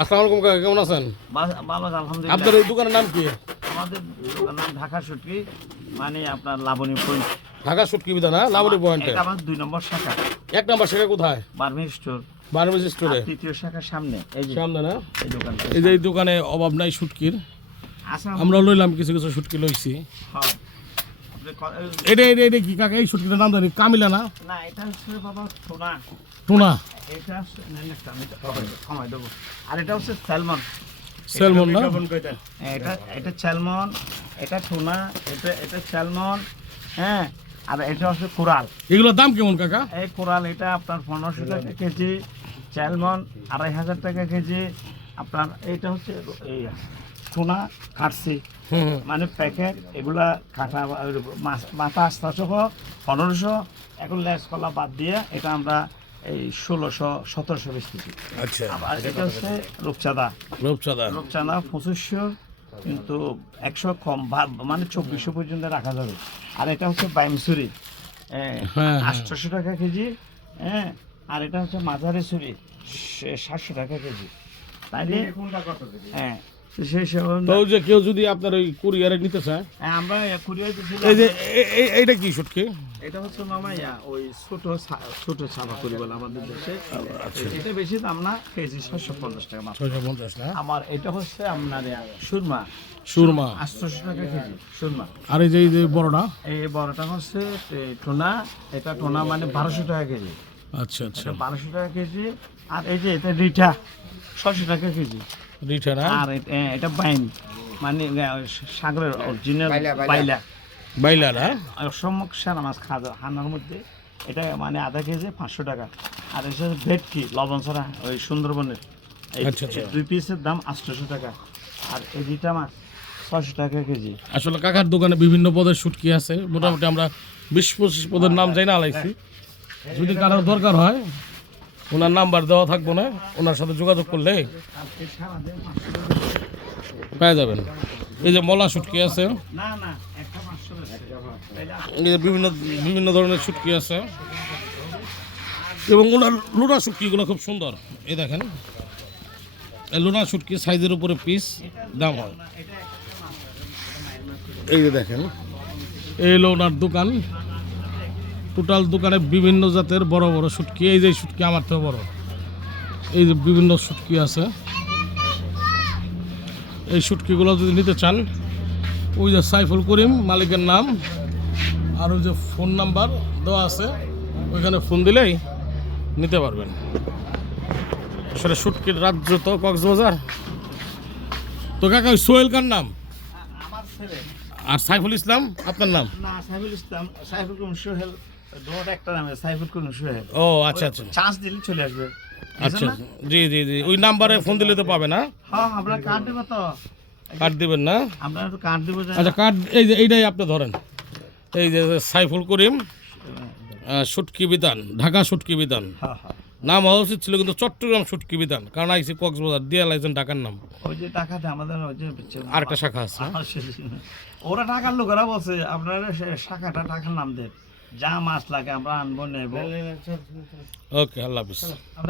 আসসালামু আলাইকুম কাকা, কেমন আছেন? ভালো আলহামদুলিল্লাহ। আপনার এই দোকানের নাম কি? আমাদের দোকানের নাম ঢাকা শুটকি, মানে আপনার লাবণী পয়েন্ট। ঢাকা শুটকি বিধান, হ্যাঁ, লাবণী পয়েন্টে। এটা আমার 2 নম্বর শাখা। 1 নাম্বার শাখা কোথায়? Burmese store. বার্মিজ স্টোরে। তৃতীয় শাখার সামনে, এই যে সামনে না? এই দোকানটা। এই যে এই দোকানে অভাব নাই শুটকির। আচ্ছা, আমরা লইলাম কিছু কিছু শুটকি লইছি। হ্যাঁ। আপনি এটা কি কাকা, এই শুটকিটার নাম জানি? কামিলা না? না, এটা হচ্ছে বাবা টুনা। টুনা। এটা হচ্ছে আমি কমাই দেবো। আর এটা হচ্ছে স্যালমন। স্যালমন না? এটা স্যালমন, এটা টুনা, এটা স্যালমন, হ্যাঁ। আর এটা হচ্ছে কোরাল। এগুলোর দাম কেমন কাকা? এই কোরাল এটা আপনার 1500 টাকা কেজি, স্যালমন 2500 টাকা কেজি। আপনার এইটা হচ্ছে এই টুনা কাটছি, মানে প্যাকেট, এগুলা কাটা মাথা আস্তা সহ 1500। এখন লেস কলা বাদ দিয়ে এটা আমরা এই 1600-1700 বেচতেছি। আচ্ছা। আর এটা হচ্ছে রূপচাঁদা। রূপচাঁদা 2500, কিন্তু 100 কম, মানে 2400 পর্যন্ত রাখা যাবে। আর এটা হচ্ছে বাইমসুরি, হ্যাঁ, 800 টাকা কেজি, হ্যাঁ। আর এটা হচ্ছে মাঝারি ছুরি, 700 টাকা কেজি। তাইলে হ্যাঁ, সেই তো যে কেউ যদি আপনার ওই কুরিয়ারে নিতে চায়, আমরা কুরিয়ার দিয়েছিলাম। এই যে এইটা কি শুটকি? এটা হচ্ছে মামা ওই ছোট ছাপা করি বলে আমাদের দেশে। এটা বেশি দাম না, কেজি 650 টাকা মাত্র। 650 না? আমার এটা হচ্ছে আপনার সুরমা। সুরমা 800 টাকা কেজি সুরমা। আর এই যে বড়টা? এই বড়টা হচ্ছে টোনা। এটা টোনা মানে 1200 টাকা কেজি। আচ্ছা আচ্ছা। 1200 টাকা কেজি। আর এই যে এটা রিঠা, 600 টাকা কেজি। রিঠা না? আর এটা বাইন, মানে সাগরের অরিজিনাল বাইলা। বাইলা না? অসম্যক সারা মাছ খানার মধ্যে। এটা মানে আধা কেজি 500 টাকা। আর এটা ভেটকি লবণ ছাড়া, ওই সুন্দরবনের। আচ্ছা আচ্ছা। 2 পিসের দাম 800 টাকা। আর এই রিটা মাছ 600 টাকা কেজি। আসলে কাকার দোকানে বিভিন্ন পদের শুটকি আছে, মোটামুটি আমরা 20-25 পদের নাম জানি না আলাইছি। যদি কারোর দরকার হয়, ওনার নাম্বার দেওয়া থাকবো না, ওনার সাথে যোগাযোগ করলে পেয়ে যাবেন। এই যে মলা শুটকি আছে, না না, একটা 500 এই যে বিভিন্ন বিভিন্ন ধরনের শুটকি আছে, এবং ওনার লোনা শুটকিগুলো খুব সুন্দর। এই দেখেন, এই লোনা শুটকি সাইজের উপরে পিস দাম হয়। এই যে দেখেন, এই হলো ওনার দোকান। টোটাল দোকানে বিভিন্ন জাতের বড় বড় শুটকি। এই যে শুটকি আমার থেকে বড়, এই যে বিভিন্ন শুটকি আছে। এই শুটকিগুলো যদি নিতে চান, ওই যে সাইফুল করিম মালিকের নাম, আর ওই যে ফোন নাম্বার দেওয়া আছে, ওইখানে ফোন দিলেই নিতে পারবেন। আসলে শুটকির রাজ্য তো কক্সবাজার। তো কাকা, ওই সোহেল কার নাম? আমার ছেলে। আর সাইফুল ইসলাম আপনার নাম? না, সাইফুল ইসলাম, সাইফুল করিম সোহেল, দুটো একটা নামে, সাইফুল করিম সোহেল। ও আচ্ছা আচ্ছা চান্স দিলে চলে আসবে। আচ্ছা। জি জি জি, ওই নাম্বারে ফোন দিলে তো পাবে না? হ্যাঁ, আমরা কার্ড দেবো তো। কার্ড দিবেন না? আমরা তো কার্ড দেবো। আচ্ছা, কার্ড এই যে এইটাই আপনি ধরেন। এই যে সাইফুল করিম শুটকি বিতান, ঢাকা শুটকি বিতান। হ্যাঁ হ্যাঁ, নাম হওয়া উচিত ছিল, কিন্তু চট্টগ্রাম শুটকি বিতান, কারণ আইসি কক্সবাজার দিয়ে লাইছেন ঢাকার নাম। ওই যে টাকাতে আমাদের ওই যে আরেকটা শাখা আছে। ওরা টাকার লোকেরা বলছে আপনারা শাখাটা টাকার নাম দেন, যা মাছ লাগে আমরা আনবো নেবো। ওকে, আল্লাহ হাফিজ। আমরা